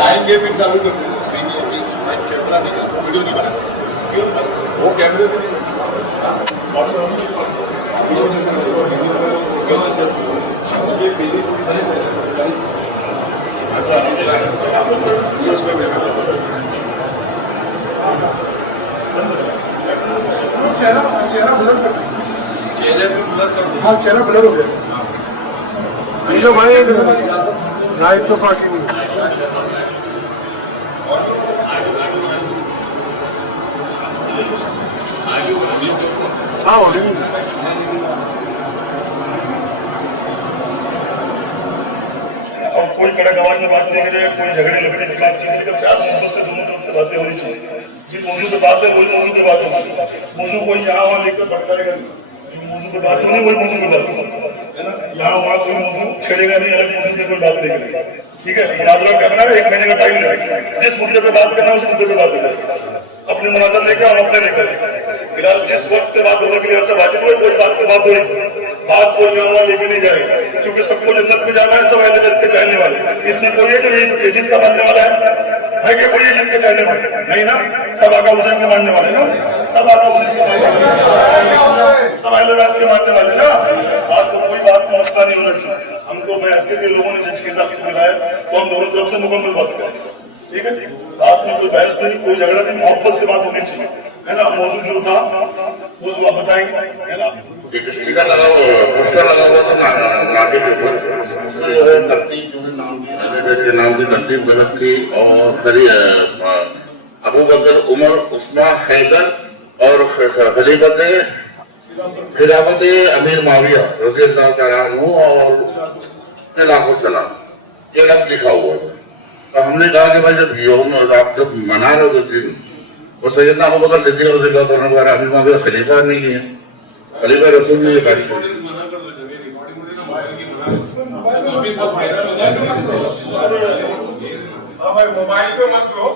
आएंगे फिर चालू कर कैमरा नहीं वीडियो नहीं बना वो कैमरे में चेहरा ब्लर कर चेहरे पे ब्लर कर हाँ चेहरा ब्लर हो गया तो भाई लाइव तो पार्टी नहीं हाँ और कोई कड़क आवाज में बात नहीं करे, कोई झगड़े लगने की बात नहीं करे, प्यार मोहब्बत से दोनों तरफ से बातें होनी चाहिए। जिस मौजूद पे बात है वही मौजूद पे बात होगी, मौजूद कोई यहाँ वहाँ लेकर भटकाएगा नहीं। जो मौजूद पे बात होनी वही मौजूद पे बात होगी, है ना। यहाँ वहाँ कोई मौजूद छेड़ेगा नहीं, अलग मौजूद पे कोई बात नहीं करेगा, ठीक है। मुनाजरा करना है, 1 महीने का टाइम लगेगा, जिस मुद्दे पे बात करना है उस मुद्दे पे बात होगी। अपने मुनाजर लेकर हम अपने लेकर फिलहाल जिस वक्त पे बात होने के लिए ऐसा वाजिब है, कोई बात पे बात होगी, बात कोई यहाँ वहाँ लेके नहीं जाएगा, क्योंकि सबको जन्नत में जाना है, सब अहले बैत के चाहने वाले। इसमें कोई है जो यजीद का मानने वाला है कि कोई यजीद के चाहने वाले नहीं ना, सब आका हुसैन के मानने वाले ना, सब आका हुसैन के मानने वाले, सब अहले बैत के मानने वाले ना। आज तो कोई बात का मसला नहीं होना चाहिए। हमको बहसियत लोगों ने जज के हिसाब से मिलाया तो हम दोनों तरफ से मुकम्मल बात करें, ठीक है। बात में कोई बहस नहीं, कोई झगड़ा नहीं, मोहब्बत से बात होनी चाहिए, है ना। मौजूद जो था वो आप बताएंगे, है ना। एक स्टिकर लगा हुआ, पोस्टर लगा हुआ था नाके के ऊपर, उसमें जो है तरतीब जो है नाम की के नाम की तरतीब गलत थी और अबू बकर, उमर, उस्मान, हैदर और खलीफत खिलाफत अमीर माविया रज़ी अल्लाह तआला अन्हु और लाखों सलाम ये लफ्ज़ लिखा हुआ था। तो हमने कहा कि भाई जब यौम आप जब मना रहे हो तो दिन वो सैयदना अबू बकर सिद्दीक़ रज़ी अल्लाह तआला अन्हु अमीर माविया खलीफा नहीं है, खलीफा रसूल ने ये कहा। मोबाइल पे मत लो,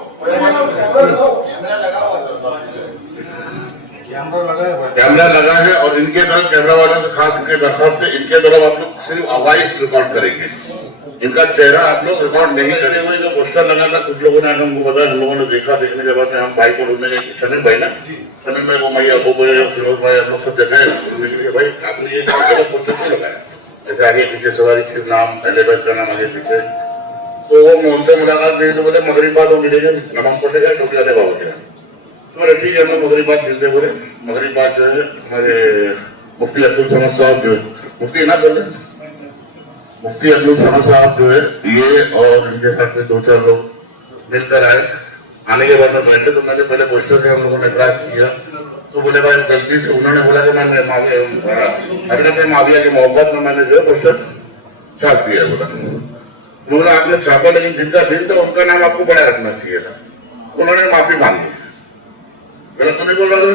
कैमरा लगा है और इनके तरफ कैमरा वालों से खास करके दरखास्त है, इनके तरफ आप लोग सिर्फ आवाज रिकॉर्ड करेंगे, इनका चेहरा आप लोग रिकॉर्ड नहीं करे हुए। जो पोस्टर लगा था कुछ लोगों ने हमको बताया, हम लोगों ने देखा, देखने के बाद हम भाई को ढूंढने गए, शमीम भाई ना, शमीम भाई, वो मैं अबू भाई, फिरोज भाई, हम लोग सब जगह ढूंढने के लिए। भाई आपने ये गलत पोस्टर क्यों लगाया, ऐसे आगे पीछे सवारी चीज नाम पहले बैठ का नाम आगे पीछे। तो वो उनसे मुलाकात नहीं तो बोले मगरिब बाद वो मिलेंगे, नमाज पढ़ेगा टोपी वाले बाबू के। तो ठीक है, हम मगरिब बाद मिलते बोले। मगरिब बाद जो है हमारे मुफ्ती अब्दुल समद साहब जो है, मुफ्ती ना कर रहे, मुफ्ती अब्दुल समद साहब जो है ये और इनके साथ में 2-4 लोग मिलकर आए। आने के बाद में बैठे तो मैंने पहले पोस्टर में हम लोगों ने क्रॉस किया तो बोले भाई गलती से उन्होंने बोला कि मैंने हजरत माविया की मोहब्बत में मैंने जो है पोस्टर छाप दिया। बोला आपने छापा, लेकिन जिनका दिल था उनका नाम आपको बड़ा रखना चाहिए था। उन्होंने माफी मांगी, गलत तो नहीं बोल रहा था।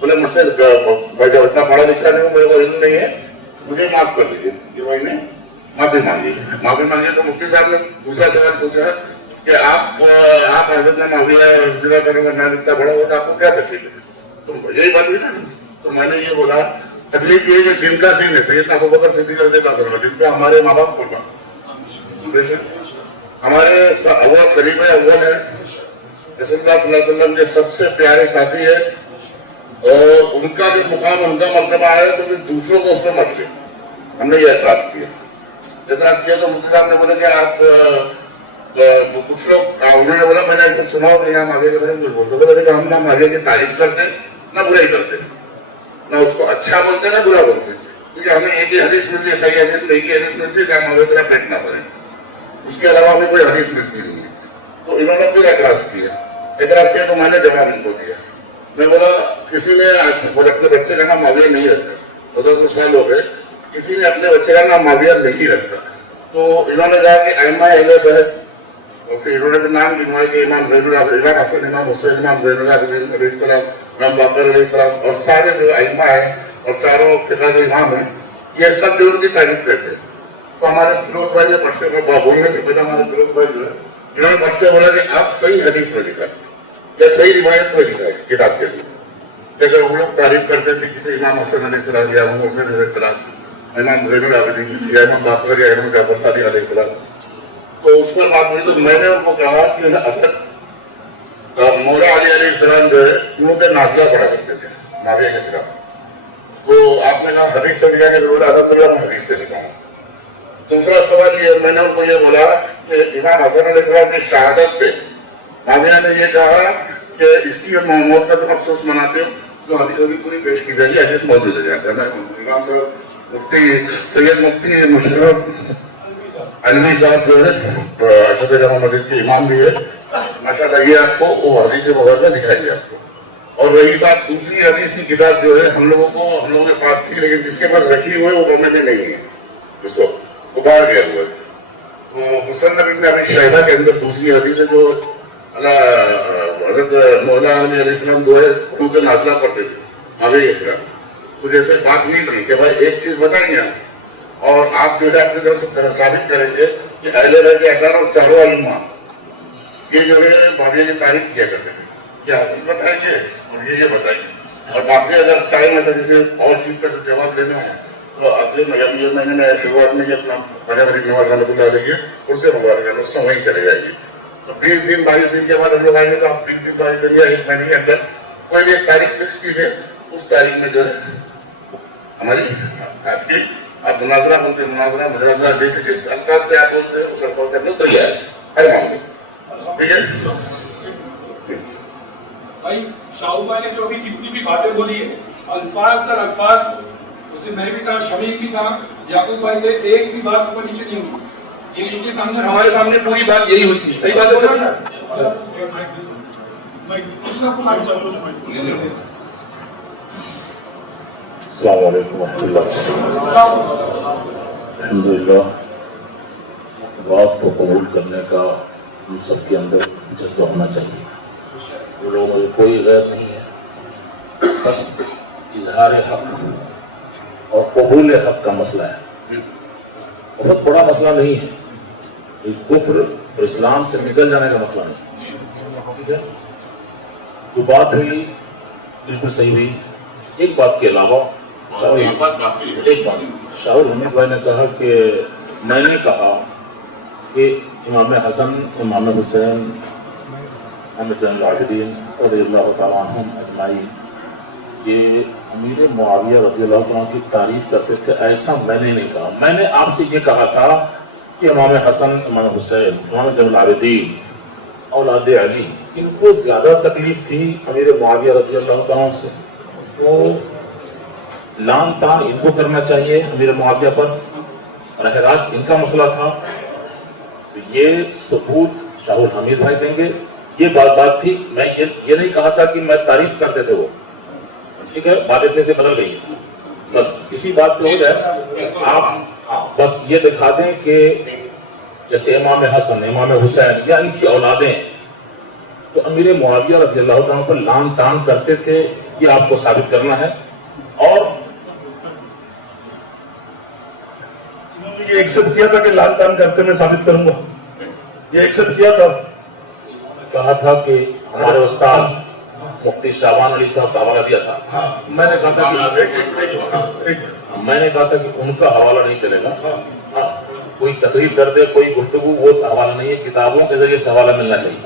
बोले मुझसे मैं जब इतना पढ़ा लिखा नहीं हूँ, मेरे को इल्म नहीं है, मुझे माफ कर दीजिए। कि भाई ने माफी मांगी तो मुफ्ती साहब ने दूसरा सवाल पूछा कि आप हजरत माविया का नाम इतना बड़ा हुआ था, आपको क्या तकलीफ है? तो यही बात हुई ना। तो मैंने ये बोला तकलीफ ये कि जिनका दिन है सैयदना अबू बकर सिद्दीक़ रज़ी अल्लाह तआला, जिनका हमारे माँ बाप कुर्बान, हमारे अव्वल खलीफा अव्वल है, रसूलुल्लाह सल्लल्लाहु अलैहि वसल्लम के सबसे प्यारे साथी है, और उनका जब मुकाम उनका मर्तबा है तो फिर दूसरों को उस पर मत ले। हमने ये एतराज किया तो मुफ्ती साहब ने बोला कि आप कुछ लोग, उन्होंने बोला मैंने ऐसे सुना हो कि यहाँ माविया के बारे में कुछ बोलते, बोले हम ना माविया की तारीफ करते ना बुराई करते, ना उसको अच्छा बोलते ना बुरा बोलते, क्योंकि हमें एक ही हदीस मिलती है, सही हदीस में एक ही हदीस मिलती है कि माविया तेरा पेट ना भरे, उसके अलावा हमें कोई हदीस मिलती नहीं है। तो इन्होंने फिर एतराज किया तो मैंने जवाब इनको दिया। मैं बोला किसी ने आज तक अपने बच्चे का नाम माविया नहीं रखा, 1400 साल हो गए, किसी ने अपने बच्चे का नाम माविया नहीं रखा। तो इन्होंने कहा कि अइम्मा अहले बैत, और फिर इन्होंने भी नाम गिनवाए कि इमाम ज़ैनुल आबिदीन, इमाम हसन, इमाम हुसैन, इमाम ज़ैनुल आबिदीन अलैहिस्सलाम, इमाम बाक़र अलैहिस्सलाम, और सारे जो अइम्मा हैं और चारों फिक़ह के इमाम हैं, ये सब जो उनकी तारीफ करते हैं। तो हमारे फिरोज भाई ने पढ़ते बोलने से पहले हमारे फिरोज भाई जो है इन्होंने पढ़ते बोला कि आप सही हदीस में लिखा या सही रिवायत में लिखा है किताब के लिए। कि अगर वो लोग तारीफ करते थे किसी इमाम हसन अलैहिस्सलाम या इमाम हुसैन अलैहिस्सलाम, इमाम ज़ैनुल आबिदीन या इमाम बाक़र या इमाम जाफर सादिक अलैहिस्सलाम, तो उस पर बात हुई। तो मैंने उनको कहा कि असद मौला अली अलैहिस्सलाम जो है उन्होंने नाज़िला पढ़ा करते थे माविया के खिलाफ। तो आपने कहा हदीस से निकालने की जरूरत है, मैं हदीस से निकाला। दूसरा सवाल ये, मैंने उनको ये बोला कि इमाम हसन अलैहिस्सलाम की शहादत पे माविया ने ये कहा कि इसकी मौत का तुम अफसोस मनाते हो, जो हदीस अभी पूरी पेश की जाएगी, हदीस मौजूद है। इमाम साहब मुफ्ती सैयद मुफ्ती मुशर्रफ अलवी साहब जो है अशद जमा मस्जिद के इमाम भी है, माशाल्लाह, ये आपको वो हदीस मुबारक में दिखाएंगे आपको। और रही बात दूसरी हदीस की किताब जो है हम लोगों के पास थी, लेकिन जिसके पास रखी हुई है वो गवर्नमेंट नहीं है, इसको उबार गया हुआ है। तो मुसन्नफ इब्न अबी शैबा के अंदर दूसरी हदीस है जो हज़रत मौला अली अलैहिस्सलाम जो है उनके नाज़िला पढ़ते थे माविया के खिलाफ। तो जैसे बात हुई थी कि भाई एक चीज बताएंगे आप और आप जो है अपनी तरफ से साबित करेंगे कि अहले बैत के अहकार और चारों आइम्मा ये जो है माविया की तारीफ किया करते थे, क्या हासिल बताएंगे और ये बताएंगे। और बाकी अगर टाइम ऐसा जैसे और चीज का जवाब देना है तो अगले महीने में शुरुआत में अपना पंजाबी नवाज रहमतुल्लाह अलैहि उससे मुबारक है, उससे वहीं चले जाएगी। तो 20 दिन 22 दिन के बाद हम लोग आएंगे, तो आप 20 दिन 22 दिन या एक महीने के अंदर कोई एक तारीख फिक्स कीजिए, उस तारीख में जो है हमारी आपकी आप मुनाजरा बोलते हैं, मुनाजरा जैसे जिस अल्फाज से आप बोलते हैं उस अल्फाज से हम लोग तैयार हर मामले, ठीक है भाई। शाहू भाई ने जो भी जितनी भी बातें बोली है अल्फाज दर अल्फाज, उसे मैं भी था, शमीम भी था, याकूब भाई थे, एक भी बात ऊपर नीचे नहीं हुई। ये इनके सामने हमारे सामने पूरी बात यही हुई थी। सही बात है सर? अस्सलाम वालेकुम अल्हम्दुलिल्लाह, बात को कबूल करने का हम सबके अंदर जज्बा होना चाहिए। वो लोगों में कोई गैर नहीं है, बस इजहार हक और कबूल हक का मसला है। बहुत बड़ा मसला नहीं है, कुफ्र और इस्लाम से निकल जाने का मसला नहीं, ठीक है। जो बात हुई बिल्कुल सही हुई। एक बात के अलावा एक बात शाहुल हमीद भाई ने कहा कि मैंने कहा कि इमाम हसन, इमाम हुसैन, इमाम ज़ैनुल आबिदीन रज़ियल्लाहु तआला अन्हुम अजमाइन ये अमीर मुआविया रज़ियल्लाहु तआला की तारीफ करते थे, ऐसा मैंने नहीं कहा। मैंने आपसे ये कहा था कि इमाम हसन, इमाम हुसैन, इमाम ज़ैनुल आबिदीन औलाद अली, इनको ज्यादा तकलीफ थी अमीर मुआविया रज़ियल्लाहु तआला से, तो लान तान इनको करना चाहिए अमीर मुआविया पर, राह रास्त इनका मसला था। तो ये सबूत शाहुल हमीद भाई देंगे, ये बात थी। मैं ये नहीं कहा था कि मैं तारीफ करते थे वो, ठीक है, बात इतने से बदल गई। बस इसी बात पे हो जाए आप बस ये दिखा दें कि जैसे इमाम हसन, इमाम हुसैन या इनकी औलादें तो अमीर मुआविया रज़ियल्लाहु तआला पर लान तान करते थे, ये आपको साबित करना है। और ये एक्सेप्ट किया था कि लाल तान करते मैं साबित करूंगा, ये एक्सेप्ट किया था। कहा था कि हमारे उस्ताद मुफ्ती शाबान अली साहब का हवाला दिया था। मैंने कहा था कि उनका हवाला नहीं चलेगा। हाँ, कोई तकरीर कर दे, कोई गुफ्तगू, वो हवाला नहीं है, किताबों के जरिए से हवाला मिलना चाहिए।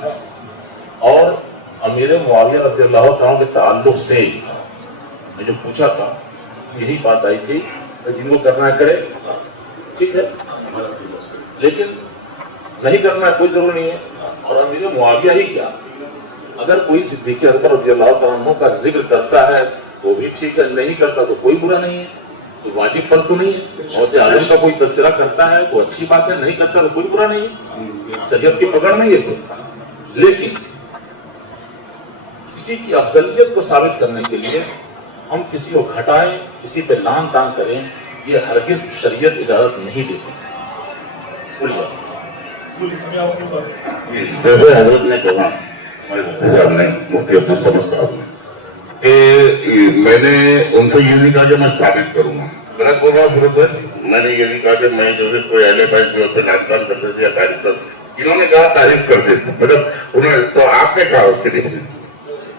और अमीर मुआविया रज़ियल्लाहु तआला के ताल्लुक से मैं जो पूछा था यही बात आई थी, जिनको करना है करे, ठीक है, लेकिन नहीं करना है कोई जरूरी नहीं है। और अमीर मुआविया ही क्या, अगर कोई सिद्दीक़ अकबर रज़ियल्लाहु तआला अन्हु का जिक्र करता है तो भी ठीक है, नहीं करता तो कोई बुरा नहीं है, तो वाजिब फर्ज तो नहीं है। गौसे आज़म का कोई तज़किरा करता है तो अच्छी बात है, नहीं करता तो कोई बुरा नहीं है, शरीयत की पकड़ नहीं है इसमें। लेकिन किसी की अफजलियत को साबित करने के लिए हम किसी को घटाएं, किसी पे लान तान करें, ये हरगिज शरीयत इजाजत नहीं देती। जैसे हजरत ने कहा, हमारे मुफ्ती साहब ने, मुफ्ती अब्दुल समद साहब ने, कि मैंने उनसे ये नहीं कहा कि मैं साबित करूंगा, गलत बोल रहा हूँ। मैंने ये नहीं कहा कि मैं जो है कोई अहले बैत जो है नाम करते थे या तारीफ कर, इन्होंने कहा तारीफ करते थे, मतलब उन्होंने, तो आपने कहा उसके लिए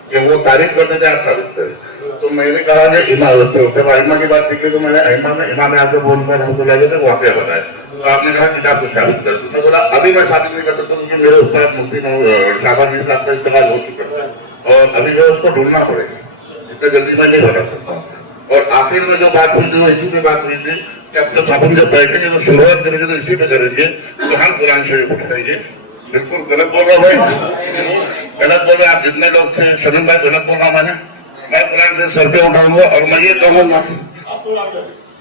कि वो तारीफ करते थे, आप साबित करें। میں نے کہا کہ جب ائمہ کی بات کی تو میں نے ائمہ میں امام اعظم رحمۃ اللہ علیہ سے واقعہ بتایا تو آپ نے کہا کتاب کو ثابت کر دوں. میں بولا ابھی میں ثابت نہیں کر سکتا کیونکہ میرے استاد مفتی شہباز میر صاحب کا انتقال ہو چکا ہے اور ابھی جو اس کو ڈھونڈنا پڑے گا, اتنا جلدی میں نہیں بتا سکتا. اور آخر میں جو بات ہوئی تھی وہ اسی پہ بات ہوئی تھی کہ اب جب ہم جب بیٹھیں گے تو شروعات کریں گے تو اسی پہ کریں گے تو ہم قرآن شریف اٹھائیں گے. بالکل غلط بول رہا ہوں بھائی, غلط بول رہے آپ جتنے لوگ تھے. شمیم بھائی غلط بول رہا میں قرآن سے سر پہ اٹھاؤں گا اور میں یہ کہوں گا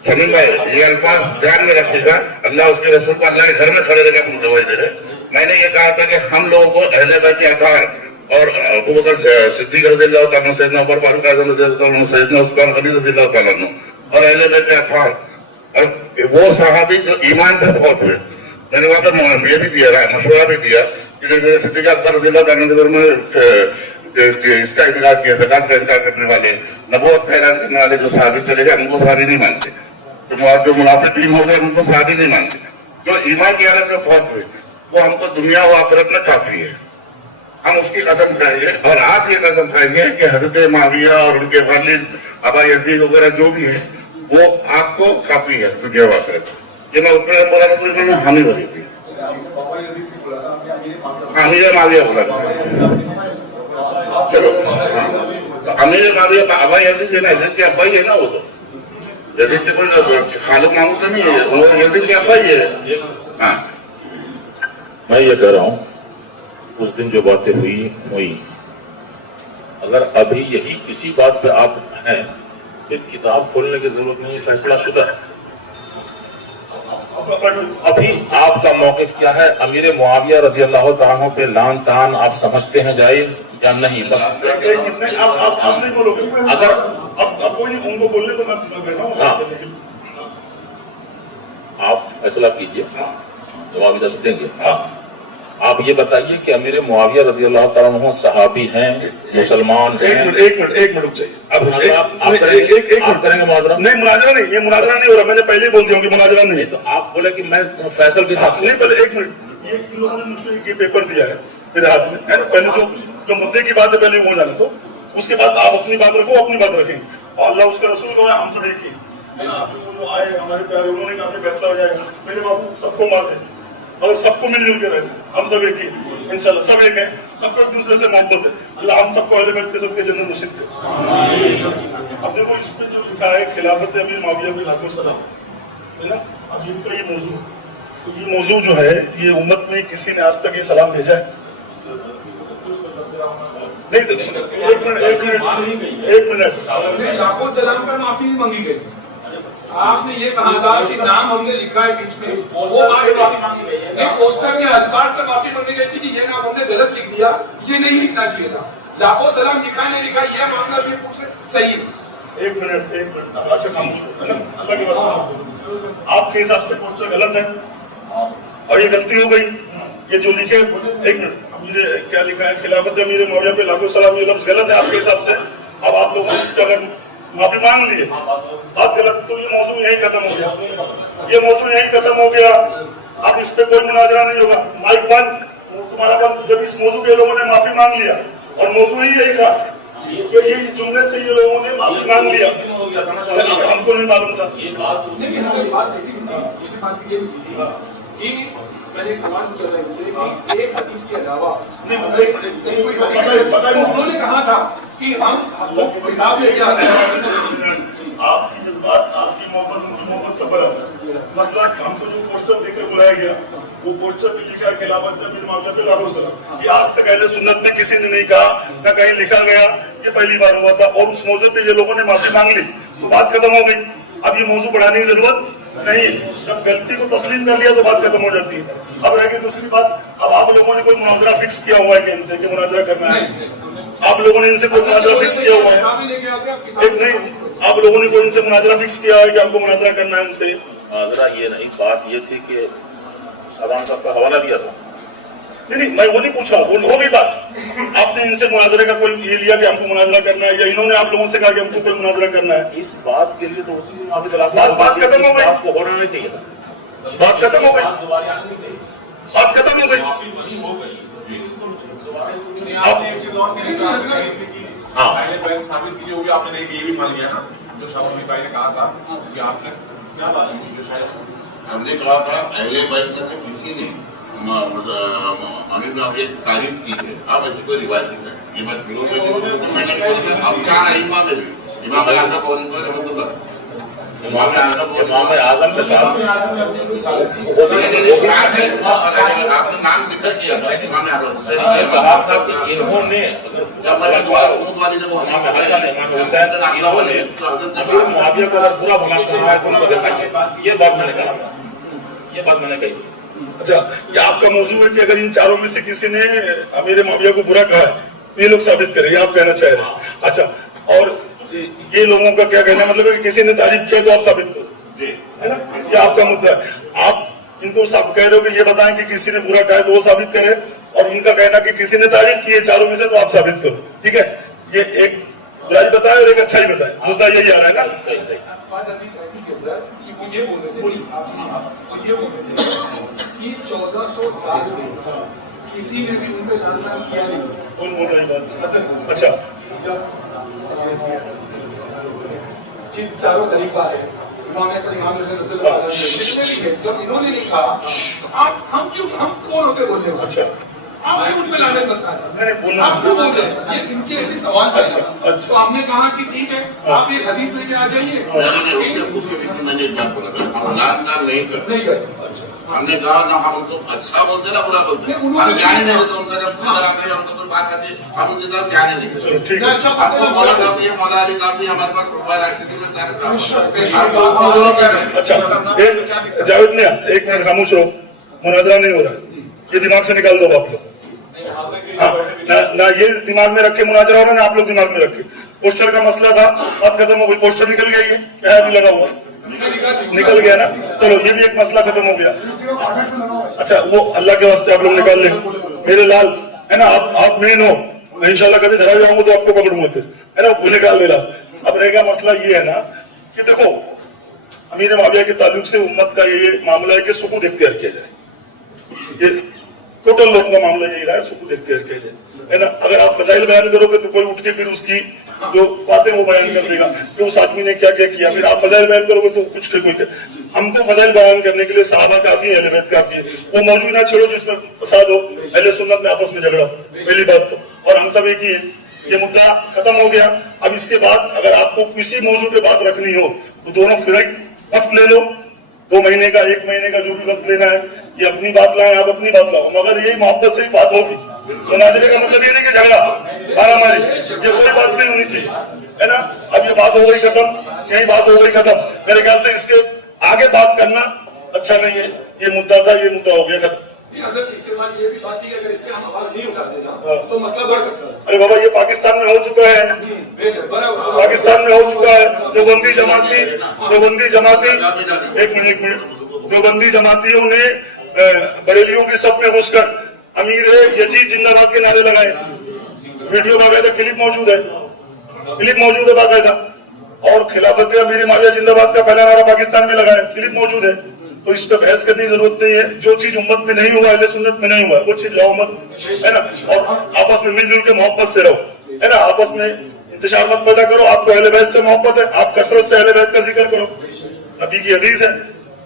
شمیم بھائی یہ الفاظ دھیان میں رکھیے گا. اللہ اس کے رسول کو اللہ کے گھر میں کھڑے رہے گا اپنی گواہی دے رہے. میں نے یہ کہا تھا کہ ہم لوگوں کو اہل بیت اطہار اور ابوبکر صدیق رضی اللہ تعالیٰ, سیدنا عمر فاروق اعظم رضی اللہ تعالیٰ, سیدنا عثمان غنی رضی اللہ تعالیٰ اور اہل بیت اطہار اور وہ صحابی جو ایمان پہ فوت ہوئے. میں نے وہاں پہ یہ بھی دیا مشورہ بھی دیا کہ جیسے صدیق اکبر رضی اللہ تعالیٰ کے دور میں اس کا انکار کیا, زکات کا انکار کرنے والے, نبوت کا اعلان کرنے والے جو صحابی چلے گئے ان کو صحابی نہیں مانتے. جو منافقین ہو گئے ان کو صحابی نہیں مانتے. جو ایمان کی حالت میں فوت ہوئے وہ ہم کو دنیا و آخرت میں کافی ہے. ہم اس کی قسم کھائیں گے اور آپ یہ قسم کھائیں گے کہ حضرت معاویہ اور ان کے والد ابا یزید وغیرہ جو بھی ہے وہ آپ کو کافی ہے دنیا و آخرت. یہ میں اتر بولا تھا تو انہوں نے حامی بھری تھی, امیر معاویہ بولا تھا. چلو امیر معاویہ ابا یزید ہے نا, یزید کے ابا ہی ہے نا. وہ تو یزید کے کوئی خالق مامو تو نہیں ہے, وہ یزید کے ابا ہی ہے. ہاں میں یہ کہہ رہا ہوں اس دن جو باتیں ہوئی اگر ابھی یہی کسی بات پہ آپ ہیں پھر کتاب کھولنے کی ضرورت نہیں, فیصلہ شدہ ہے. ابھی آپ کا موقف کیا ہے؟ امیر معاویہ رضی اللہ تعالیٰ عنہ پہ لان تان آپ سمجھتے ہیں جائز یا نہیں؟ بس اگر آپ فیصلہ کیجئے, جواب دس دیں گے. آپ یہ بتائیے کہ امیر معاویہ رضی اللہ تعالیٰ عنہ صحابی ہیں, مسلمان ہیں. ایک منٹ رک جائیے. آپ کریں گے مناظرہ؟ نہیں مناظرہ نہیں, یہ مناظرہ نہیں ہو رہا. میں نے پہلے ہی بول دیا کہ مناظرہ نہیں ہے. تو آپ بولے کہ میں فیصل کے حساب سے نہیں. پہلے ایک منٹ, یہ ان لوگوں نے مجھ کو یہ پیپر دیا ہے میرے ہاتھ میں. پہلے جو مدعے کی بات ہے پہلے وہ جانا, تو اس کے بعد آپ اپنی بات رکھو, اپنی بات رکھیں اور اللہ اس کا رسول کو ہم سب ایک ہی آئے ہمارے پیارے, انہوں نے کہا کہ فیصلہ ہو جائے گا. میرے باپو سب کو مار دیں اور سب کو مل جل کے رہنا, ہم سب ایک ہی انشاءاللہ, سب ایک ہیں, سب کو ایک دوسرے سے محبت ہے. اللہ ہم سب کو اہل بیت کے سب کے جنت نصیب کرے. اب دیکھو اس پہ جو لکھا ہے خلافت امیر معاویہ پہ لاکھوں سلام ہے نا. اب ان کا یہ موضوع, تو یہ موضوع جو ہے یہ امت میں کسی نے آج تک یہ سلام بھیجا ہے نہیں. ایک منٹ لاکھوں سلام پر معافی نہیں مانگی گئی. آپ نے یہ کہا تھا کہ نام ہم نے لکھا ہے بیچ میں, وہ بات پوسٹر کے الفاظ پر معافی مانگی گئی تھی کہ یہ نام ہم نے غلط لکھ دیا, یہ نہیں لکھنا چاہیے تھا. لاکھوں سلام لکھا نہیں لکھا یہ معاملہ بھی پوچھے صحیح. ایک منٹ اچھا خاموش اللہ کے واسطے, آپ کے حساب سے پوسٹر غلط ہے اور یہ غلطی ہو گئی. یہ جو لکھے ایک منٹ کیا لکھا ہے خلافت امیر معاویہ پہ لاکھوں سلام, یہ لفظ غلط ہے آپ کے حساب سے. اب آپ لوگوں نے اس پہ اگر معافی مانگ لیے بات غلط, تو یہ موضوع یہی ختم ہو گیا. یہ موضوع یہی ختم ہو گیا. اب اس پہ کوئی مناظرہ نہیں ہوگا. مائک بند, تمہارا بند. جب اس موضوع کے لوگوں نے معافی مانگ لیا اور موضوع ہی یہی تھا کہ یہ اس جملے سے یہ لوگوں نے معافی مانگ لیا, ہم کو نہیں معلوم تھا. میں نے ایک سوال پوچھا تھا ان سے کہ ایک حدیث کے علاوہ انہوں نے کہا تھا کہ ہم کتاب لے کے آتے ہیں. آپ کی جذبات, آپ کی محبت, ان کی محبت صبر ہے. مسئلہ ہم کو جو پوسٹر دے کر بلایا گیا وہ پوسٹر بھی لکھا ہے خلافت امیر معاویہ پہ لاکھوں سلام. یہ آج تک اہل سنت میں کسی نے نہیں کہا, نہ کہیں لکھا گیا. یہ پہلی بار ہوا تھا اور اس موضوع پہ یہ لوگوں نے معافی مانگ لی تو بات ختم ہو گئی. اب یہ موضوع بڑھانے کی ضرورت نہیں. جب غلطی کو تسلیم کر لیا تو بات ختم ہو جاتی ہے. اب رہ گئی دوسری بات, اب آپ لوگوں نے کوئی مناظرہ فکس کیا ہوا ہے کہ ان سے کہ مناظرہ کرنا ہے؟ آپ لوگوں نے ان سے کوئی مناظرہ فکس کیا ہوا ہے؟ ایک نہیں, آپ لوگوں نے کوئی ان سے مناظرہ فکس کیا ہے کہ آپ کو مناظرہ کرنا ہے ان سے؟ مناظرہ یہ نہیں, بات یہ تھی کہ ادان صاحب کا حوالہ دیا تھا. نہیں میں وہ نہیں پوچھا, وہ ہو گئی بات. آپ نے ان سے مناظرے کا کوئی یہ لیا کہ ہم کو مناظرہ کرنا ہے, یا انہوں نے آپ لوگوں سے کہا کہ ہم کو کوئی مناظرہ کرنا ہے؟ اس بات کے لیے تو بات ختم ہو گئی. کو ہونا نہیں چاہیے تھا. بات ختم ہو گئی. بات ختم ہو گئی. हाँ। पहले पहले साबित की होगी आपने, नहीं ये भी मान लिया ना जो शाहबानी भाई ने कहा था कि आपने क्या बात है जो शायद हमने कहा था अहले बैत में से किसी ने अमीर की तारीफ की है। अब ऐसी कोई रिवायत नहीं है, ये बात शुरू में मैंने अब 4 अइम्मा में भी इमाम आजम और इमाम आजम ने कहा आपने नाम जिक्र किया था इमाम आजम से कहा था कि इन्होंने जब मैंने दुआ उम्मत वाली ने वो इमाम हसन इमाम हुसैन इन्होंने अमीर मुआविया को अगर बुरा भला कर रहा है तो उनको दिखाइए, ये बात मैंने कहा, ये बात मैंने कही। अच्छा, ये आपका मौजू है कि अगर इन चारों में से किसी ने अमीर मुआविया को बुरा कहा है तो ये लोग साबित करें, ये आप कहना चाह रहे हैं। अच्छा, और ये लोगों का क्या कहना मतलब है कि किसी ने तारीफ किया तो आप साबित करो, है ना, ये आपका मुद्दा है। आप इनको सब कह रहे हो कि ये बताएं कि किसी ने बुरा कहा है तो वो साबित करे, और इनका कहना कि किसी ने तारीफ की है चारों में से तो आप साबित करो, ठीक है। ये एक बुराई बताए और एक अच्छाई बताए, मुद्दा यही आ रहा है ना। सही सही बात ऐसी है सर कि वो ये बोल रहे थे वो ये बोल रहे थे कि 1400 साल में किसी ने भी उन पे लानत किया नहीं। कौन बोल रही बात? अच्छा, जिन चारों खलीफा है इमाम हसन इमाम हुसैन जब इन्होंने लिखा आप हम कौन होते बोलने वाले? अच्छा, आप क्यों उन पे लानत बरसा मैंने बोला आप क्यों बोल रहे हैं? ये इनके ऐसे सवाल थे। अच्छा। तो हमने कहा कि ठीक है आप एक हदीस लेके आ जाइए, मैंने एक बात बोला था, हम लानदान नहीं करते। नहीं करते। हमने कहा ना हम उनको अच्छा बोलते ना बुरा बोलते, हम जाने नहीं देते उनका जब आते हमको कोई बात आती है हम उनकी तरफ जाने नहीं देते। ठीक है। आपको मौला काफी है, मौला अली काफी, हमारे पास मोबाइल एक्टिविटी में सारे काम। अच्छा, जावेद मियां एक मिनट खामोश रहो, मुनाजरा नहीं हो रहा है, ये दिमाग से निकाल दो आप लोग। हाँ, ना ये दिमाग में रखे मुनाजरा हो रहा है, ना आप लोग दिमाग में रखे। पोस्टर का मसला था, बात खत्म हो गई, पोस्टर निकल गया, ये भी लगा हुआ निकल गया ना, चलो ये भी एक मसला खत्म हो गया। अच्छा, वो अल्लाह के वास्ते आप लोग निकाल लें, मेरे लाल है ना, आप मेन हो, मैं इंशाल्लाह कभी धरा जाऊंगा तो आपको पकड़ूंगा फिर, है ना, वो निकाल देना। अब रहेगा मसला ये है ना कि देखो अमीर मुआविया के ताल्लुक से उम्मत का ये मामला है कि सुकूत इख्तियार किया जाए, ये टोटल लोगों का मामला यही रहा है, सुकूत इख्तियार किया जाए, है ना। अगर आप फजाइल बयान करोगे तो कोई उठ के फिर उसकी जो बातें वो बयान कर देगा कि उस आदमी ने क्या क्या किया, फिर आप फजाइल बयान करोगे तो कुछ कोई हमको फजाइल बयान करने के लिए सहाबा काफी है, अहले बैत काफी है, वो मौजूद ना छोड़ो जिसमें फसाद हो, अहले सुन्नत में आपस में झगड़ा हो, पहली बात तो, और हम सब एक ही है, ये मुद्दा खत्म हो गया। अब इसके बाद अगर आपको किसी मौजू पे बात रखनी हो तो दोनों फिर वक्त ले लो, 2 महीने का 1 महीने का जो भी वक्त लेना है, ये अपनी बात लाए, आप अपनी बात लाओ, मगर यही मोहब्बत से ही बात होगी। मुनाजरे का मतलब ये नहीं कि झगड़ा मारामारी, ये कोई बात नहीं होनी चाहिए, है ना। अब ये बात हो गई खत्म, यही बात हो गई खत्म, मेरे ख्याल से इसके आगे बात करना अच्छा नहीं है। ये मुद्दा था, ये मुद्दा हो गया खत्म। इसके बाद ये भी बात थी कि अगर इस पे हम आवाज नहीं उठाते ना तो मसला बढ़ सकता है। अरे बाबा, ये पाकिस्तान में हो चुका है, पाकिस्तान में हो चुका है। देवबंदी जमाती एक मिनट देवबंदी जमातियों ने बरेलियों के सब पे घुसकर अमीर यजीद जिंदाबाद के नारे लगाए, वीडियो बाकायदा क्लिप मौजूद है बाकायदा, और खिलाफत अमीर मुआविया जिंदाबाद का पहला नारा पाकिस्तान में लगाया, क्लिप मौजूद है। तो इस पे बहस करने की जरूरत नहीं है, जो चीज उम्मत में नहीं हुआ, अहले सुन्नत में नहीं हुआ, वो चीज लाओ मत, है ना, और आपस में मिलजुल के मोहब्बत से रहो, है ना, आपस में इंतशार मत पैदा करो। आपको अहले बैत से मोहब्बत है, आप कसरत से अहले बैत का जिक्र करो, नबी की हदीस है,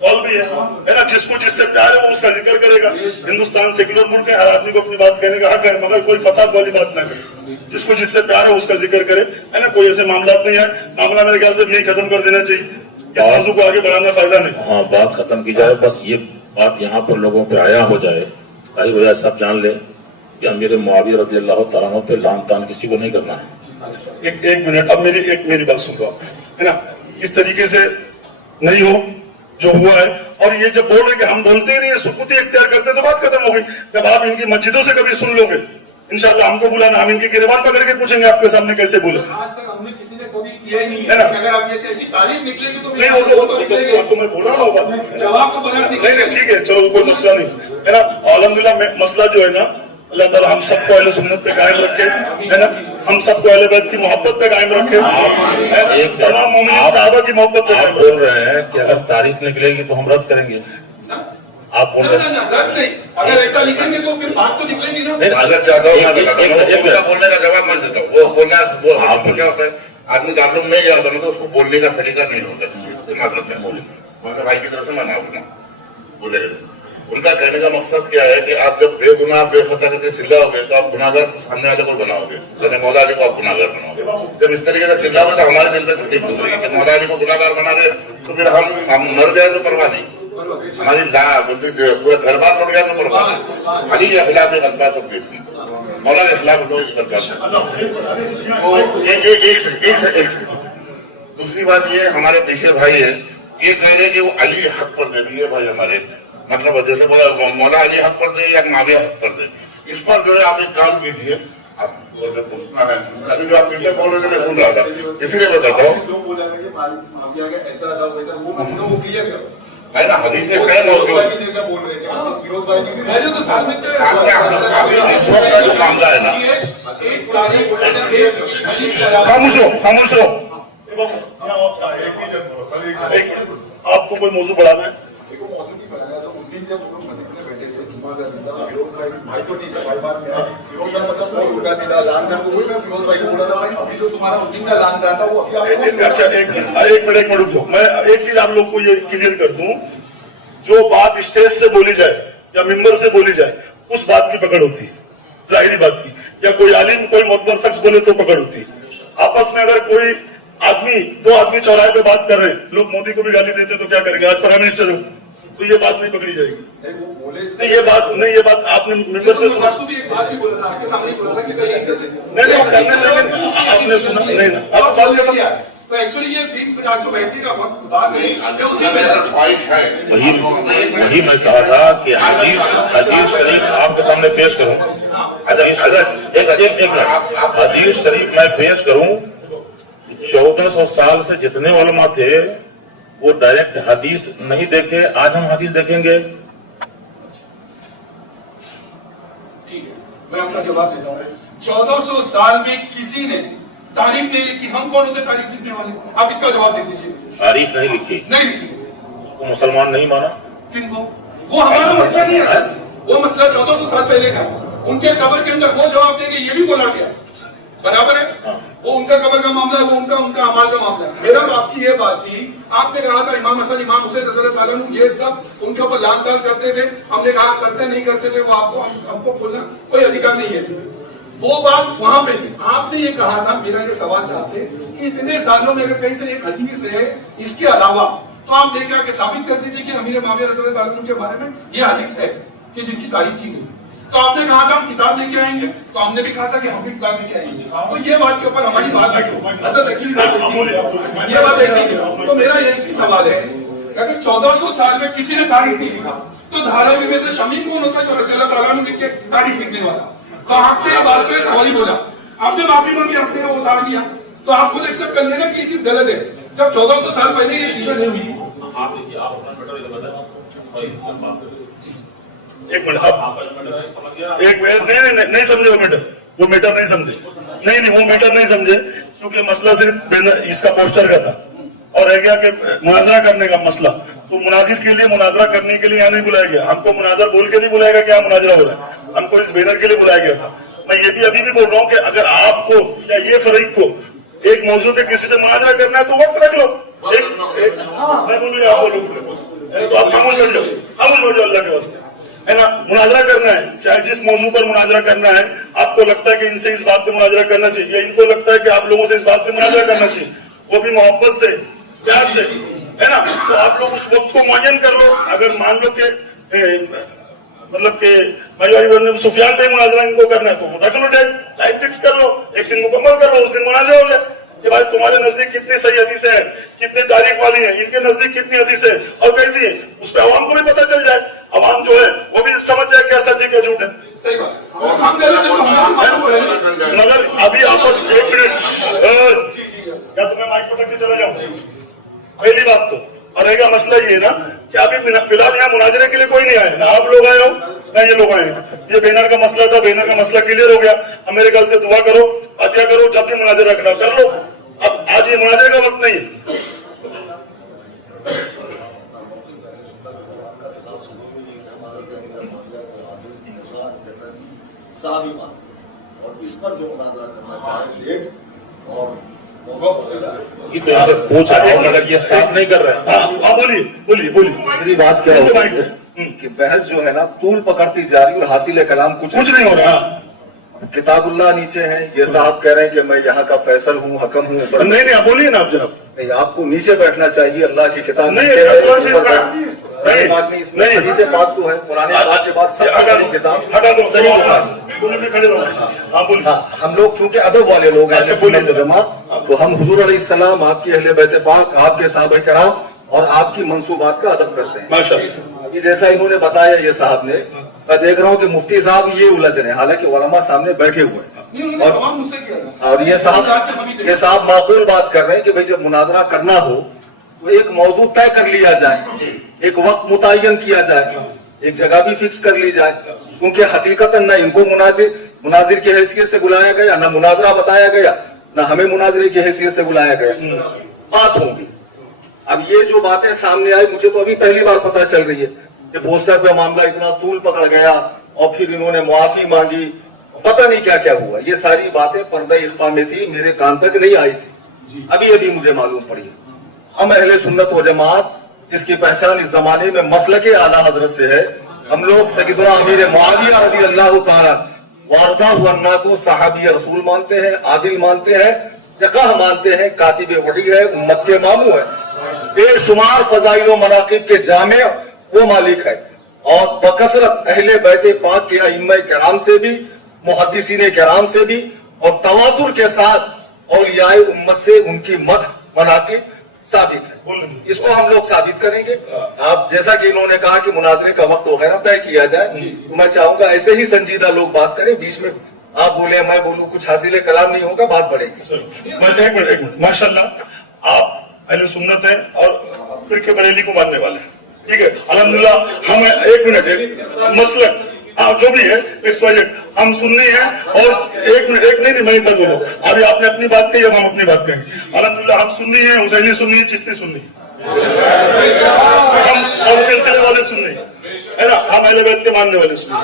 कौल भी है ना, जिसको जिससे प्यार है वो उसका जिक्र करेगा। हिंदुस्तान सेक्युलर मुल्क है, हर आदमी को अपनी बात कहने का हक है, मगर कोई फसाद वाली बात ना करे, जिसको जिससे प्यार है उसका जिक्र करे, है ना। कोई ऐसे मामला नहीं है, मामला मेरे ख्याल से यही खत्म कर देना चाहिए, इस मौजू को आगे बढ़ाना फायदा नहीं। हाँ, बात खत्म की जाए, बस ये बात यहाँ पर लोगों पे आया हो जाए, जाहिर हो जाए, सब जान ले कि अमीर मुआविया रज़ियल्लाहु तआला अन्हु पे लान तान किसी को नहीं करना है। एक मिनट, अब मेरी बात सुन लो, है ना, इस तरीके से नहीं हो जो हुआ है। और ये जब बोल रहे कि हम बोलते ही नहीं है, सुकूती इख्तियार करते, तो बात खत्म हो गई। जब आप इनकी मस्जिदों से कभी सुन लोगे, इंशाल्लाह हमको बुलाना, हम इनकी गिरबान पकड़ के पूछेंगे आपके सामने कैसे बोले। आज तक हमने किसी ने कभी किया ही नहीं है ना। अगर आप जैसे ऐसी तारीफ निकलेगी तो नहीं हो तो मैं बोल रहा हूँ, जवाब तो बगैर नहीं ठीक है, चलो कोई मसला नहीं, है ना। अल्हम्दुलिल्लाह मसला जो है ना, अल्लाह ताला हम सबको अहले सुन्नत पे कायम रखे, है ना, हम सबको अहले बैत की मोहब्बत पे कायम रखे, तमाम मोमिनीन सहाबा की मोहब्बत पे कायम बोल रहे हैं कि अगर तारीफ निकलेगी तो हम रद्द करेंगे, आप बोल रहे हैं रद्द नहीं, अगर ऐसा लिखेंगे तो फिर बात तो निकलेगी ना। माजरत चाहता हूँ, मैं बताता हूँ, उनका बोलने का जवाब मैं देता हूँ। वो बोलना, वो आपको क्या होता है, आदमी आप लोग में गया होता है तो उसको बोलने का सलीका नहीं होता, इसकी माजरत है। बोले भाई की तरफ से मना होगा बोले। उनका कहने का मकसद क्या है कि आप जब बेगुनाह बेखता करके चिल्लाओगे तो आप गुनाहगार सामने वाले को बनाओगे, यानी मौला अली को आप गुनाहगार बनाओगे। जब इस तरीके से चिल्लाओगे तो हमारे दिल में तकलीफ गुजरेगी कि मौला अली को गुनाहगार बना रहे तो फिर हम मर जाए तो परवाह नहीं, हमारी बोलती पूरा घर बार लौट गया तो परवाह नहीं। अली के खिलाफ एक अल्फाज सब देश मौला के खिलाफ एक। दूसरी बात ये हमारे पीछे भाई है, ये कह रहे कि वो अली हक पर दे दिए भाई हमारे, मतलब जैसे बोला मौला अली हक पर दे या माविया हक पर दे, इस पर जो है आप एक काम कीजिए। आपको जो पूछना है, अभी जो आप पीछे बोल रहे थे मैं सुन रहा था, इसीलिए मैं कहता हूँ जो बोला था कि माफिया का ऐसा था वैसा, वो क्लियर करो है ना। हदीस खैर मौजूद जैसा बोल रहे थे फिरोज भाई जी मैंने तो साथ में इस वक्त का जो मामला है ना, एक तारीख खामोश रहो। आपको कोई मौजूद बढ़ाना है? मौसम की बनाया तो उस दिन जब हम लोग मस्जिद में बैठे थे फिरोज भाई तो नहीं था भाई, बात में फिरोज भाई मतलब बहुत उल्टा सीधा लान था, तो वही मैं फिरोज भाई को बोला था भाई अभी जो तुम्हारा उस दिन का लान था वो अभी आपको। अच्छा एक मिनट रुक जाओ, मैं एक चीज आप लोग को ये क्लियर कर दूं, जो बात स्टेज से बोली जाए या मेंबर से बोली जाए उस बात की पकड़ होती है, जाहिरी बात की, या कोई आलिम कोई मोतबर शख्स बोले तो पकड़ होती है। आपस में अगर कोई आदमी दो आदमी चौराहे पे बात कर रहे हैं, लोग मोदी को भी गाली देते तो क्या करेंगे, आज प्राइम मिनिस्टर हो, तो ये बात नहीं पकड़ी जाएगी। नहीं ये बात आपने मेंबर से सुना, भी एक बात भी बोला था आपके सामने बोला था कि नहीं वो करने लगे, आपने सुना नहीं ना, आप बात करते तो एक्चुअली ये दिन जो बैठने का बात है उसी में ख्वाहिश है। वही मैं कहा था कि हदीस शरीफ आपके सामने पेश करूं। हदीस शरीफ मैं पेश करूं। 1400 साल से जितने उलमा थे वो डायरेक्ट हदीस नहीं देखे, आज हम हदीस देखेंगे। ठीक है, मैं आपका जवाब देता हूँ। 1400 साल में किसी ने तारीफ नहीं लिखी, हम कौन होते तारीफ लिखने वाले? आप इसका जवाब दे दीजिए। तारीफ नहीं लिखी, नहीं लिखी, उसको मुसलमान नहीं माना। किनको? वो हमारा मसला नहीं है, वो मसला 1400 साल पहले का। उनके कब्र के अंदर वो जवाब देंगे, ये भी बोला गया, बराबर है। वो उनका कब्र का मामला है, वो उनका अमाल का मामला है। मेरा आपकी ये बात थी, आपने कहा था इमाम हसन इमाम हुसैन रज़ियल्लाहु ताला अन्हु ये सब उनके ऊपर लान तान करते थे, हमने कहा करते नहीं करते थे, वो आपको हमको बोलना कोई अधिकार नहीं है इसमें। वो बात वहां पे थी। आपने ये कहा था, मेरा ये सवाल था आपसे कि इतने सालों में अगर कहीं से एक हदीस है इसके अलावा, तो आप लेके आके साबित कर दीजिए कि अमीर मुआविया रज़ियल्लाहु ताला अन्हु के बारे में ये हदीस है कि जिनकी तारीफ की गई। तो आपने कहा था हम किताब लेके आएंगे, तो हमने भी कहा था कि हम भी किताब लेके आएंगे। तो ये बात के ऊपर हमारी बात असल एक्चुअली बात ऐसी है, ये बात ऐसी है। तो मेरा एक ही सवाल है कि अगर 1400 साल में किसी ने तारीफ नहीं लिखा, तो धारावी में से शमीम कौन होता है जो रज़ियल्लाहु ताला अन्हु के तारीफ लिखने वाला? तो आपने बात पे सॉरी बोला, आपने माफी मांगी, आपने वो उतार दिया, तो आप खुद एक्सेप्ट कर लेना कि ये चीज गलत है, जब 1400 साल पहले ये चीजें नहीं हुई। एक मिनट, एक मिनट, नहीं समझे वो मैटर नहीं समझे, नहीं वो मैटर नहीं समझे, क्योंकि मसला सिर्फ इसका पोस्टर का था और रह गया कि मुनाजरा करने का मसला। तो मुनाजिर के लिए मुनाजरा करने के लिए यहाँ नहीं बुलाया गया, हमको मुनाजर बोल के नहीं बुलाया गया, क्या मुनाजरा बोला, हमको इस बैनर के लिए बुलाया गया था। मैं ये भी अभी भी बोल रहा हूँ कि अगर आपको या ये फरीक को एक मौजूद पे किसी पे मुनाजरा करना है तो वक्त रख लो। मैं बोलूँ आप बोलो, तो आप खामोश बैठ जाओ, अल्लाह के वास्ते, है ना। मुनाजरा करना है, चाहे जिस मौजू पर मुनाजरा करना है, आपको लगता है कि इनसे इस बात पे मुनाजरा करना चाहिए या इनको लगता है कि आप लोगों से इस बात पे मुनाजरा करना चाहिए, वो भी मोहब्बत से प्यार से, है ना। तो आप लोग उस वक्त को मुअय्यन कर लो। अगर मान लो कि मतलब के भाई सुफियान पे मुनाजरा इनको करना है तो रख लो, डेट टाइम फिक्स कर लो, एक दिन मुकम्मल कर लो, उस दिन मुनाजरा हो जाए कि भाई तुम्हारे नजदीक कितनी सही हदीसें हैं, कितनी तारीफ वाली है, इनके नजदीक कितनी हदीसें और कैसी है, उस पर आवाम को भी पता चल जाए, आवाम जो है वो भी समझ जाए क्या सच है क्या झूठ है। सही बात। मगर अभी आपस एक मिनट, या तो मैं माइक पटक के चला जाऊं, पहली बात तो। और रहेगा मसला ये ना कि अभी फिलहाल यहाँ मुनाजरे के लिए कोई नहीं आया, ना आप लोग आए हो ना ये लोग आए। ये बैनर का मसला था, बैनर का मसला क्लियर हो गया। अब मेरे ख्याल से दुआ करो, फातिहा करो, जब भी मुनाजरा रखना कर लो। अब आज ये मुनाजरे का वक्त नहीं है। साहब ही मानते हैं। और इस पर जो मुनाजरा करना चाहे डेट और मौका ये तो ऐसे पूछ रहा हूं, मगर ये साफ नहीं कर रहे। हाँ बोलिए बोलिए बोलिए। दूसरी बात क्या हो रही है कि बहस जो है ना तूल पकड़ती जा रही और हासिल कलाम कुछ नहीं हो रहा। किताबुल्लाह नीचे है, ये साहब कह रहे हैं कि मैं यहाँ का फैसल हूँ, हकम हूँ। नहीं आप बोलिए ना आप जनाब। नहीं, आपको नीचे बैठना चाहिए, अल्लाह की किताब नहीं, नीचे है, अल्लाह से ऊपर बात बैठ- नहीं। नहीं, बात नहीं, इसमें नहीं। हदीस पाक तो है, पुराने पाक के बाद सबसे हटा बड़ी दो किताब हटा दो सही बुखारी। बोलिए मैं खड़े रहो। हाँ बोलिए। हाँ, हम लोग चूंकि अदब वाले लोग हैं, अच्छा, सुन्नत बोलिए। जमात, तो हम हुजूर अलैहिस्सलाम, आपकी अहले बैत पाक, आपके साहबे कराम और आपकी मंसूबात का अदब करते हैं। माशाअल्लाह। अभी जैसा इन्होंने बताया ये साहब ने, मैं देख रहा हूँ कि मुफ्ती साहब ये उलझ रहे हैं, हालांकि उलमा सामने बैठे हुए हैं नहीं, उन्होंने सवाल मुझसे किया था। और ये साहब माकूल बात कर रहे हैं कि भाई जब मुनाजरा करना हो तो एक मौजू तय कर लिया जाए, एक वक्त मुतय्यन किया जाए, एक जगह भी फिक्स कर ली जाए, क्योंकि हकीकतन न इनको मुनाजिर की हैसियत से बुलाया गया, न मुनाजरा बताया गया, न हमें मुनाजरे की हैसियत से बुलाया गया। बात होगी। अब ये जो बातें सामने आई, मुझे तो अभी पहली बार पता चल रही है कि पोस्टर पे मामला इतना तूल पकड़ गया और फिर इन्होंने मुआफी मांगी, पता नहीं क्या क्या हुआ। ये सारी बातें पर्दा इख्फा में थी, मेरे कान तक नहीं आई थी, अभी अभी मुझे मालूम पड़ी। हम अहले सुन्नत व जमात, जिसकी पहचान इस जमाने में मसलके आला हजरत से है, हम लोग सैयदना अमीर मुआविया रज़ी अल्लाह ताला वारदा वन्ना को सहाबी रसूल मानते हैं, आदिल मानते हैं, फ़िक़ह मानते हैं, कातिब वही है, उम्मत के मामू है, बेशुमार फजाइल व मनाकिब के जामे वो मालिक है। और बकसरत अहले बैते पाक के अइम्मा किराम से भी, मुहद्दिसीन किराम से भी और तवातुर के साथ औलियाए उम्मत से उनकी मदह मनाकिब साबित है। इसको हम लोग साबित करेंगे। आप जैसा कि इन्होंने कहा कि मुनाजरे का वक्त वगैरह तय किया जाए, तो मैं चाहूंगा ऐसे ही संजीदा लोग बात करें, बीच में आप बोले मैं बोलूं, कुछ हासिल कलाम नहीं होगा, बात बढ़ेगी। एक मिनट माशाल्लाह, आप अहले सुन्नत हैं और फिरके बरेली को मानने वाले हैं, ठीक है अल्हम्दुलिल्लाह। हम एक मिनट मसलक आप जो भी है हम सुन्नी है। और एक मिनट नहीं मैं बात बोलो, अभी आपने अपनी बात कही, अब हम अपनी बात कहेंगे। अल्हम्दुलिल्लाह हम सुन्नी है, हुसैनी सुन्नी है, चिश्ती सुन्नी, हम सब सिलसिले वाले सुन्नी है ना, हम अहले बैत के मानने वाले सुन्नी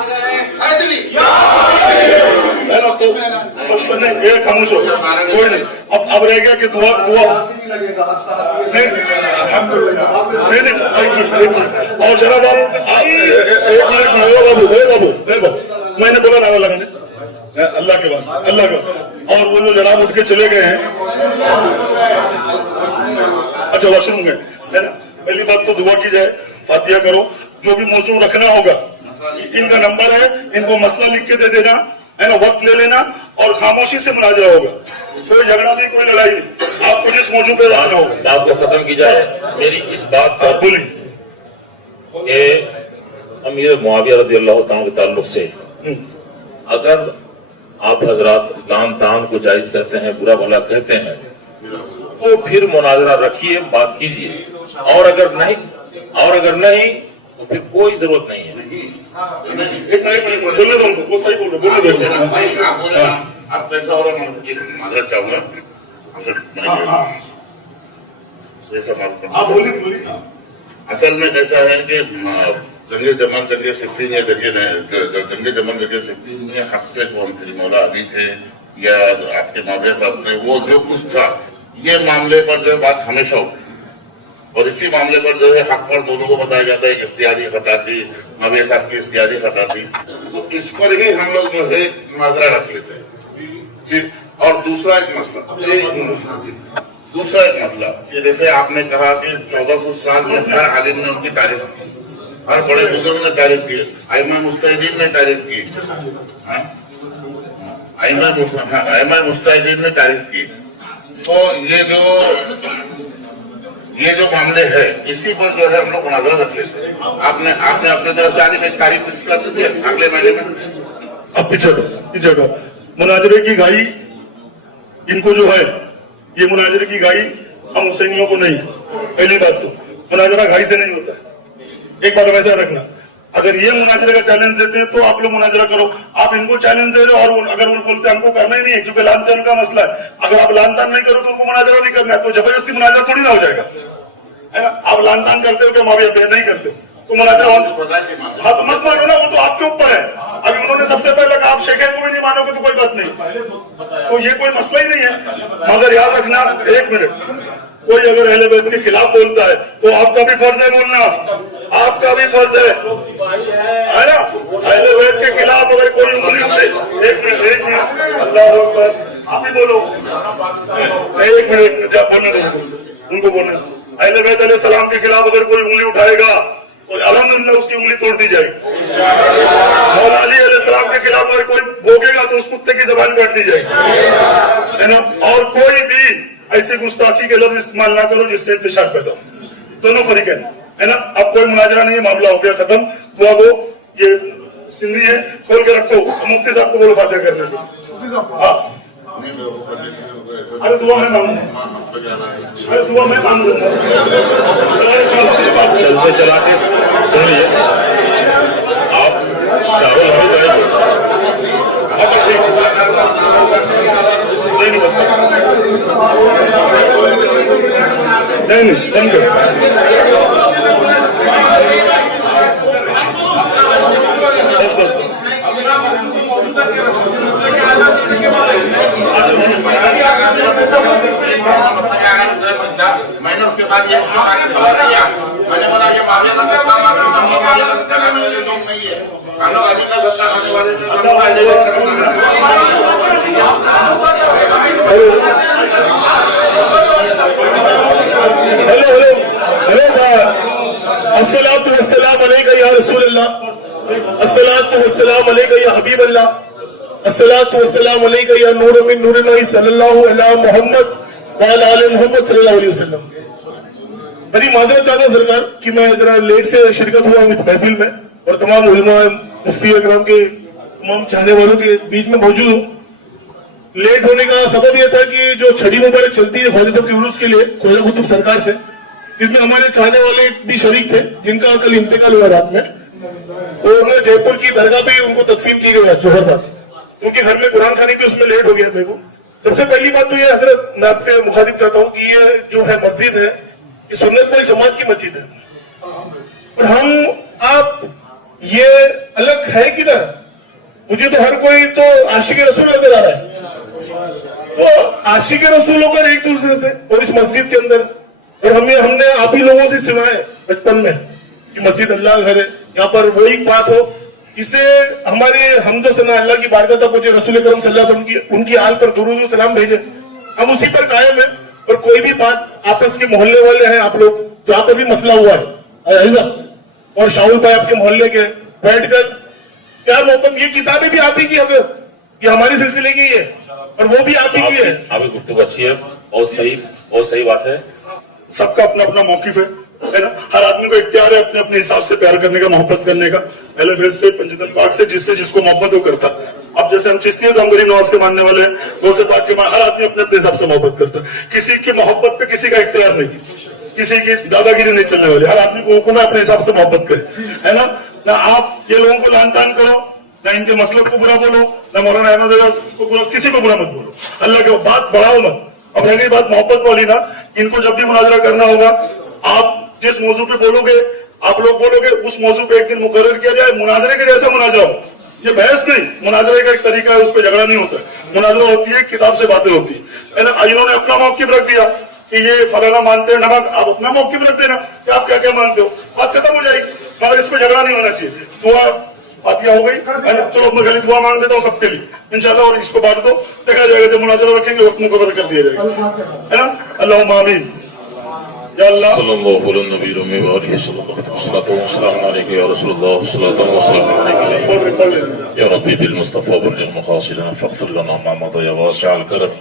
है ना। तो नहीं ये खामोश हो, कोई नहीं। अब रह गया कि दुआ नहीं। और जरा एक मिनट मैंने बोला ना लगा अल्लाह के वास्ते, अल्लाह का। और वो जो जनाब उठ के चले गए हैं, अच्छा वॉशरूम में है ना। पहली बात तो दुआ की जाए, फातिहा करो, जो भी मौजूद रखना होगा, इनका नंबर है, इनको मसला लिख के दे देना है ना, वक्त ले लेना और खामोशी से मुनाजरा होगा, कोई झगड़ा नहीं, कोई लड़ाई नहीं। आपको जिस मौजूद पे रहना होगा बात को खत्म की जाए। मेरी इस बात पर बोलिए अमीर मुआविया रज़ी अल्लाह ताला के ताल्लुक से, अगर आप हजरात लान तान को जायज कहते हैं, बुरा भला कहते हैं, तो फिर मुनाजरा रखिए, बात कीजिए। और अगर नहीं तो फिर कोई जरूरत नहीं है। बोलने दो उनको, वो सही बोल रहे, बोलने दो। भाई आप बोले ना, आप कैसा हो रहा है, माजरत चाहूंगा आप बोलिए। असल में कैसा है कि जंगे जमन जंगे सिफरीन या जंगे जमन जंगे सिफरीन में हफ्ते को हम मौला अली थे या आपके माविया साहब थे, वो जो कुछ था, ये मामले पर जो बात हमेशा उठी और इसी मामले पर जो है हक पर दोनों को बताया जाता है कि इख्तियारी खता थी, माविया साहब की इख्तियारी खता थी, तो इस पर ही हम लोग जो है मुनाजरा रख लेते हैं। और दूसरा एक मसला कि जैसे आपने कहा कि 1400 साल में हर आलिम ने उनकी तारीफ की, हर बड़े बुजुर्ग ने तारीफ की, आइमा मुस्तहिदीन ने तारीफ की, आइमा मुस्तहिदीन ने तारीफ की। तो ये जो मामले है, इसी पर जो है हम लोग मुनाजरा रख लेते हैं। आपने अपनी तरफ से आलिम एक तारीफ फिक्स कर दी है अगले महीने में। अब पीछे हटो। मुनाजरे की गाई इनको जो है, ये मुनाजरे की गाई हम हुसैनियों को नहीं। पहली बात तो मुनाजरा गाई से नहीं होता है, एक बात हमेशा रखना। अगर ये मुनाजरे का चैलेंज देते हैं तो आप लोग मुनाजरा करो, आप इनको चैलेंज दे रहे हो और अगर वो बोलते हैं हमको करना ही नहीं है क्योंकि लान तान का मसला है, अगर आप लान तान नहीं करो तो उनको मुनाजरा नहीं करना है, तो जबरदस्ती मुनाजरा थोड़ी ना हो जाएगा, है ना। आप लान तान करते हो कि माविया पे नहीं करते हो तो मुनाजरा, हाँ तो मत मानो ना, वो तो आपके ऊपर है। अभी उन्होंने सबसे पहले कहा आप शेखैन को भी नहीं मानोगे तो कोई बात नहीं, तो ये कोई मसला ही नहीं है। मगर याद रखना, एक मिनट, कोई अगर अहले बैत के खिलाफ बोलता है तो आपका भी फर्ज है बोलना, आपका भी फर्ज है ना। अहले बैत के खिलाफ अगर कोई उंगली उठे, एक मिनट अल्लाह अकबर, आप ही बोलो, एक मिनट बोलने दो उनको बोलने। अहले बैत अलैहि सलाम के खिलाफ अगर कोई उंगली उठाएगा तो अल्हम्दुलिल्लाह उसकी उंगली तोड़ दी जाएगी। और अली अलैहि सलाम के खिलाफ अगर कोई भोगेगा तो उस कुत्ते की जबान काट दी जाएगी, है ना। और कोई भी ऐसी गुस्ताखी के लफ्ज इस्तेमाल ना करो जिससे इंतशार पैदा हो, दोनों फरीक है ना। अब कोई मुनाजरा नहीं है, मामला हो गया खत्म। दुआ को ये सिंधी है, खोल के रखो, मुफ्ती साहब को बोलो फातिहा करने को। हाँ अरे दुआ मैं मांगूंगा, अरे दुआ मैं मांगूंगा। चलते चलाते सुनिए, आप शाहुल अच्छा ठीक नहीं बंद कर। मैंने उसके बाद ये उसको खबर किया, मैंने बोला ये माविया का सत्ता कराने वाले लोग नहीं है, हम लोग अली का सत्ता खाने वाले हेलो हेलो हेलो, अस्सलातु वस्सलाम अलैका या रसूल अल्लाह, अस्सलातु वस्सलाम अलैका या हबीब अल्लाह, अस्सलातु वस्सलाम अलैका या नूर मिन नूरिल्लाह सल्लल्लाहु अलैहि मोहम्मद व अला आलि मोहम्मद सल्लल्लाहु अलैहि वसल्लम। बड़ी माजरत चाहता हूं सरकार कि मैं जरा लेट से शिरकत हुआ हूं इस महफिल में और तमाम उलमा मुफ्ती अकराम के तमाम चाहने वालों के बीच में मौजूद हूं। लेट होने का सबब यह था कि जो छड़ी मुबारक चलती है ख्वाजा साहब के उर्स के लिए ख्वाजा कुतुब सरकार से, इसमें हमारे चाहने वाले भी शरीक थे जिनका कल इंतकाल हुआ रात में, और उन्होंने जयपुर की दरगाह पे उनको तदफीन की गई जोहर बाद, उनके घर में कुरान खानी थी, उसमें लेट हो गया मेरे को। सबसे पहली बात तो ये हजरत, मैं आपसे मुखातिब चाहता हूँ कि ये जो है मस्जिद है, ये सुन्नत वल जमात की मस्जिद है, और हम आप ये अलग है किधर? मुझे तो हर कोई तो आशिक रसूल नजर आ रहा है, वो आशिक रसूल होकर एक दूसरे से और इस मस्जिद के अंदर, और हमने आप ही लोगों से सुना है बचपन में कि मस्जिद अल्लाह घर है, यहाँ पर वही बात हो, इससे हमारे हमदो सना अल्लाह की बारगाह तक पहुंचे, रसूल करम सल्लल्लाहु अलैहि वसल्लम की उनकी आल पर दुरूद सलाम भेजे, हम उसी पर कायम है। और कोई भी बात आपस के मोहल्ले वाले हैं आप लोग, जहाँ पर भी मसला हुआ है ऐसा, और शाहुल भाई आपके मोहल्ले के बैठकर प्यार मोहब्बत, ये किताबें भी आप ही की हजरत, ये हमारे सिलसिले की है और वो भी आप ही की है। आपकी गुफ्तगू अच्छी है और सही बात है। सबका अपना अपना मौकिफ है ना, हर आदमी को इख्तियार है अपने अपने हिसाब से प्यार करने का, मोहब्बत करने का, अहले बैत से, पंजतन पाक से, जिससे जिसको मोहब्बत वो करता। अब जैसे हम चिश्ती हैं तो हम गरीब नवाज के मानने वाले हैं, गौसे पाक के हर आदमी अपने अपने हिसाब से मोहब्बत करता है। किसी की मोहब्बत पे किसी का इख्तियार नहीं, किसी की दादागिरी नहीं चलने वाली, हर आदमी को हुक्म है अपने हिसाब से मोहब्बत करे, है ना। ना आप ये लोगों को लान तान करो, ना इनके मसलब को बुरा बोलो, ना मौलाना अहमद को बुरा, किसी को बुरा मत बोलो, अल्लाह के बात बढ़ाओ मत। अब रह गई बात मोहब्बत वाली ना, इनको जब भी मुनाजरा करना होगा, आप जिस मौजू पे बोलोगे, आप लोग बोलोगे, उस मौजू पे एक दिन मुकर्रर किया जाए, मुनाजरे के जैसा मुनाजरा हो। ये बहस नहीं, मुनाजरे का एक तरीका है, उस पर झगड़ा नहीं होता, मुनाजरा होती है, किताब से बातें होती है ना। इन्होंने अपना मौकिफ रख दिया कि ये फलाना मानते हैं नमक, आप अपना मौकिफ रख देना कि आप क्या क्या मानते हो, बात खत्म हो जाएगी, मगर इस पर झगड़ा नहीं होना चाहिए। दुआ फातिहा हो गई, चलो मैं खाली दुआ मांग देता हूँ सबके लिए इंशाल्लाह, और इसको बांट दो, देखा जाएगा, जब मुनाजरा रखेंगे वक्त मुकर्रर कर दिया जाएगा, है ना। अल्लाहुम्मा आमीन। या अल्लाह सल्लल्लाहु अलैहि नबी व आलिहि सल्लल्लाहु अलैहि या रसूलुल्लाह सल्लल्लाहु अलैहि या रब्बी बिल मुस्तफा बल्लिग मकासिदना फग़फिर लना मा मदा या वासिअल करम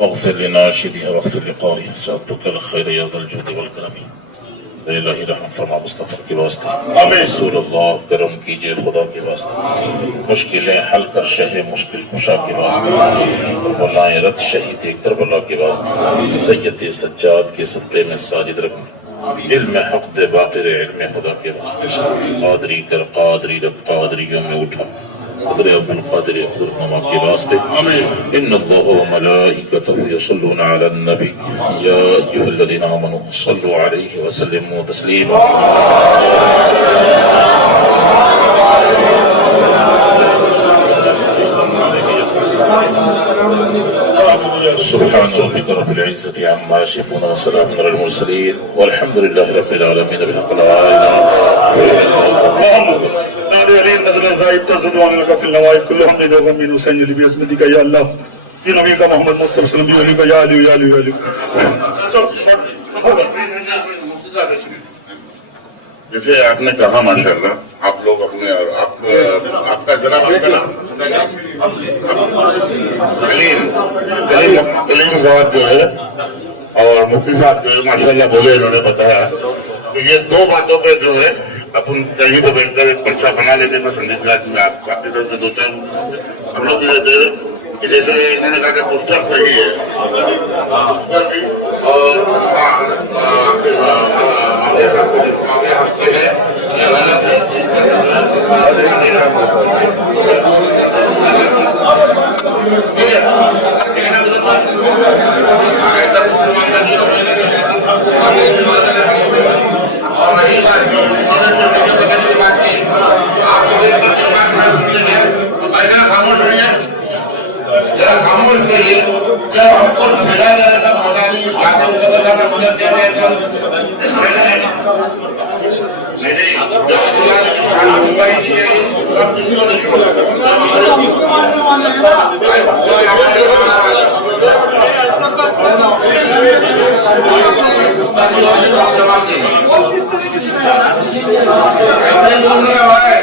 वग़फिर लिना शिदिहा वग़फिर लिक़ारी सअतुकल खैर या दल जुद वल करम। इलाही रहम फरमा मुस्तफा के वास्ते, आमीन। रसूलुल्लाह करम कीजिए खुदा के वास्ते, मुश्किलें हल कर शहे मुश्किल कुशा के वास्ते, बलाएं रत शहीद करबला के वास्ते, सैयद सज्जाद के सदक़े में साजिद रख, इल्म हक़ दे बाक़िर इल्म खुदा के वास्ते, क़ादरी कर क़ादरी रख, क़ादरियों में उठा क़दर अब्दुल क़ादिर अब्दुल नमा के वास्ते। इन्नल्लाह व मलाइकतहु यसल्लूना अलन नबी या अय्युहल्लज़ीना आमनू सल्लु अलैहि व सल्लिमू तस्लीमा। سبحان ربك رب العزة عما يصفون وسلام على المرسلين والحمد لله رب العالمين بحق لا إله إلا الله محمد نادي علي نظر زائد تزدوان لك في النوائب كل حمد وغمين حسين علی بعظمتك يا الله یہ نبی کا محمد مصطفیٰ صلی اللہ علیہ وسلم کا یا علی یا علی یا علی. چلو جیسے آپ نے کہا ماشاءاللہ آپ لوگ اپنے آپ کا جناب آپ کا نام کلیم صاحب جو ہے اور مفتی صاحب جو ہے ماشاءاللہ بولے انہوں نے بتایا کہ یہ دو باتوں پہ جو ہے اپن کہیں تو بیٹھ کر ایک پرچہ بنا لیتے پسندیدہ میں آپ کی طرف سے دو چار ہم لوگ بھی دیتے کہ جیسے انہوں نے کہا کہ پوسٹر صحیح ہے اس پر بھی اور اور رہی بات کی بات تھی آپ خاموش رہیے ذرا خاموش رہیے. جب ہم کو چھیڑا جائے گا مولانا کی ساتھ مدد دیا جائے گا نہیں جب مولانا کی ساتھ منگائی دی جائے گی تو ہم کسی کو نہیں چھوڑا ایسے بول رہے بھائی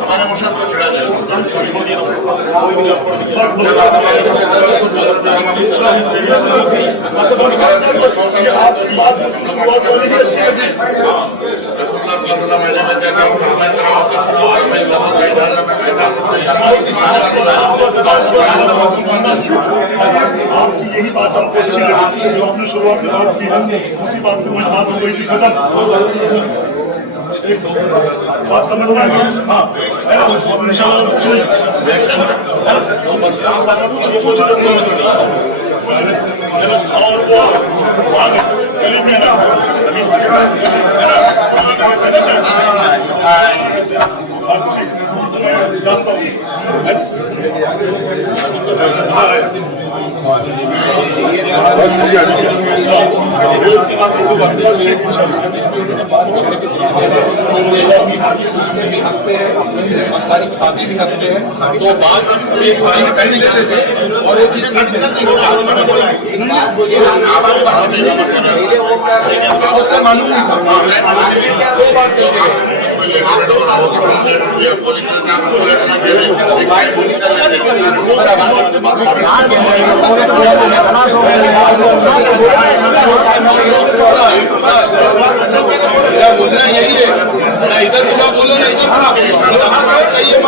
ہمارے مرشد کو چھڑا جائے آپ کی یہی بات ہم کو اچھی لگی جو آپ نے شروعات میں بات کی اسی بات پہ وہی بات ہو گئی تھی ختم. بات سمجھ میں آئی ہاں ان شاء اللہ اور وہ آگے قریب میں نا جانتا ہوں اس کے بھی حق پہ ہے اور ساری باتیں بھی حق پہ ہے. تو بات ایک بھائی پہلے لیتے تھے اور وہ چیز معلوم نہیں تھا. بولنا یہی ہے ادھر بولا بولو نا ادھر صحیح ہے